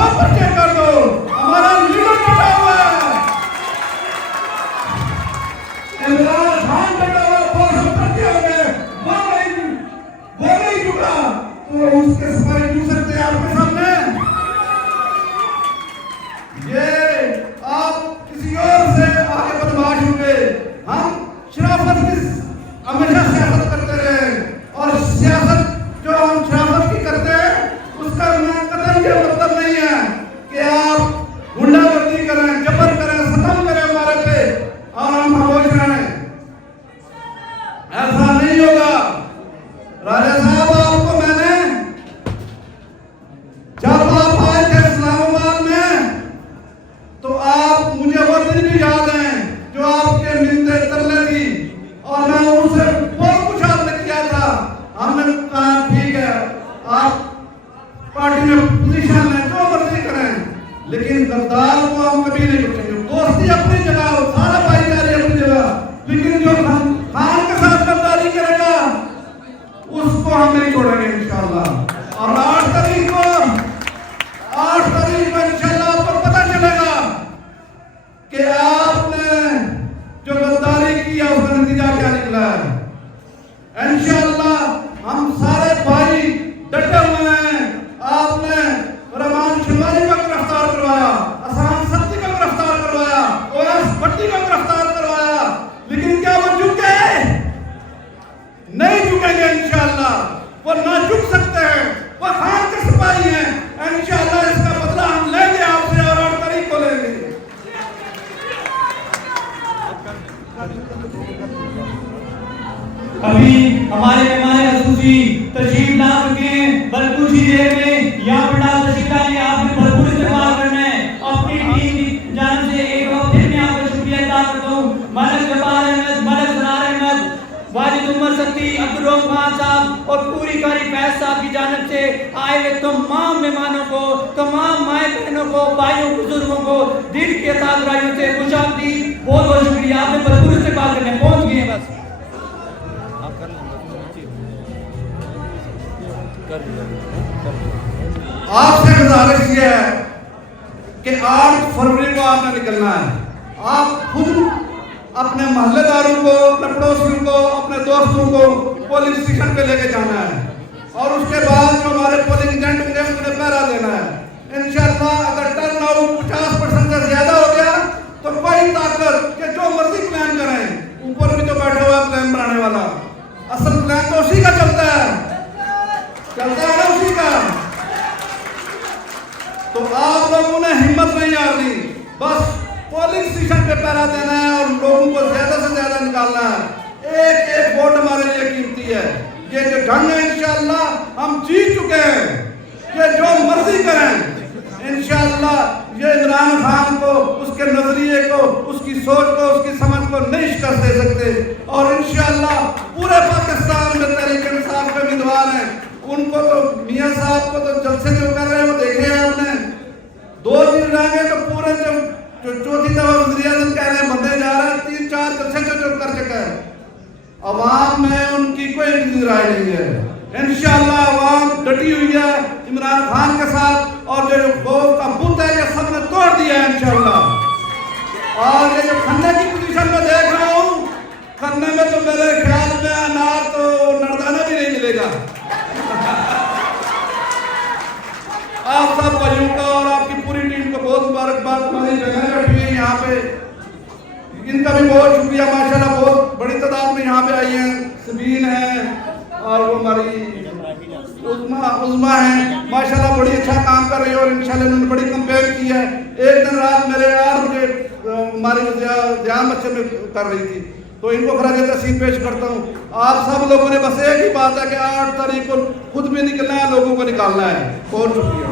100 पर्चे कर दो, हमारा लीडर बैठा हुआ है, इमरान खान बैठा हुआ, 200 पर्चे हो गए, वो नहीं झुका, तो उसके सफाई क्यों सकते हैं आपके सामने? ये आप किसी और से आगे बदमाश होंगे, हम शराफत की हमेशा सियासत करते रहे, और सियासत जो हम शराफत की करते हैं उसका कतई ये मतलब नहीं है कि आप गुंडागर्दी करें, जबर करें, सतम करें हमारे पे और हम खामोश रहें, ऐसा नहीं होगा। राजा साहब, आपको मैंने जब आप आए थे इस्लामाबाद में तो आप, मुझे वो दिन भी याद है जो आपके मिलते तरले थी, और मैं उनसे बहुत कुछ आपने किया था। हमने कहा ठीक है, आप पार्टी में पोजीशन लें, जो मर्जी करें, लेकिन गद्दार को हम कभी नहीं बख्शेंगे। दोस्ती अपनी जगह, सारा भाईचारे अपनी जगह, लेकिन जो खान के साथ गद्दारी करेगा उसको हम नहीं छोड़ेंगे इंशाअल्लाह। और 8 तारीख को इंशाअल्लाह आपको पता चलेगा कि आपने जो गद्दारी की है उसका नतीजा क्या निकला है। इंशाअल्लाह हम सारे भाई डटे हुए हैं। आपने रहमान शिवानी को गिरफ्तार करवाया, आसान सत्ती को गिरफ्तार करवाया, ओएस भट्टी को गिरफ्तार करवाया, लेकिन क्या वो झुके? नहीं झुकेंगे इंशाअल्लाह। वो ना झुक सकते हैं, वो खान के सिपाही हैं। इंशाअल्लाह इसका बदला हम लेंगे आपसे, और 8 तारीख को लेंगे। अभी हमारे मेहमान खसूसी तशरीफ ला चुके हैं, बस कुछ ही देर में यहाँ पंडाल तशरीफ लाएंगे। आपने भरपूर इस्तेमाल करना है। अपनी टीम की जान से एक बार फिर मैं आपका शुक्रिया अदा करता हूँ। मलक जब्बार अहमद, मलक सरार अहमद, वाजिद उमर सत्ती, अब्दुल रहमान साहब और पूरी कारी फैज साहब की जानिब से आए हुए तमाम मेहमानों को, तमाम माए बहनों को, भाइयों बुजुर्गों को दिल के ताज़राइयों से खुशामदीद, बहुत बहुत शुक्रिया। आपने भरपूर इस्तेमाल करने पहुँच गए हैं। बस आपसे गुजारिश ये है कि 8 फरवरी को आपने निकलना है। आप खुद अपने मोहल्लेदारों को, अपने पड़ोसियों को, अपने दोस्तों को पोलिंग स्टेशन पे लेके जाना है, और उसके बाद जो हमारे पोलिंग एजेंट होंगे उन्हें पहरा देना है। इंशाअल्लाह अगर टर्न आउट 50% से ज्यादा हो गया तो कोई ताकत के जो मर्जी प्लान करें, ऊपर भी तो बैठा हुआ प्लान बनाने वाला, असल प्लान तो उसी का चलता है ना उसी का। तो आप लोगों ने हिम्मत नहीं हारनी, बस पोलिंग स्टेशन पे पहरा देना है और लोगों को ज्यादा से ज्यादा निकालना है। एक एक वोट हमारे लिए कीमती है। ये जो ढंग है इंशाअल्लाह हम जीत चुके हैं। ये जो मर्जी करें इंशाअल्लाह, ये इमरान खान को, उसके नजरिए को, उसकी सोच को, उसकी समझ को नहीं शिकस्त दे सकते। और इंशाअल्लाह पूरे पाकिस्तान में तहरीक इंसाफ के उम्मीदवार हैं। उनको तो मियां साहब को तो जलसे जो कर रहे हैं वो देखे हैं आपने। 2 दिन रहेंगे तो पूरे जो चौथी दफा वज़ीर-ए-आज़म कह रहे हैं बंदे जा रहे हैं, 3-4 जलसे जो कर चुके हैं। अवाम में उनकी कोई राय नहीं है। इंशाअल्लाह अवाम डटी हुई है इमरान खान के साथ, और जो खौफ का बुत है ये सबने तोड़ दिया है इंशाअल्लाह। और ये जो खन्ने की पोजीशन में देख रहा हूँ, खन्ने में तो मेरे ख्याल में अनार तो नरदाना भी नहीं मिलेगा। आप सब भाइयों का और आपकी पूरी टीम को बहुत मुबारकबाद। हमारी बहनें बैठी हुई यहाँ पे, इनका भी बहुत शुक्रिया। माशाल्लाह बहुत बड़ी तादाद में यहाँ पे आई हैं। सबीन है और वो हमारी उज़मा है, माशाल्लाह बड़ी अच्छा काम कर रही है, और इंशाल्लाह इन्होंने बड़ी कंपेयर की है। एक दिन रात मेरे 8 बजे हमारी ध्यान बच्चे में कर रही थी, तो इनको खराज तहसीन पेश करता हूँ। आप सब लोगों ने बस एक ही बात है कि 8 तारीख को खुद भी निकलना है, लोगों को निकालना है। बहुत शुक्रिया।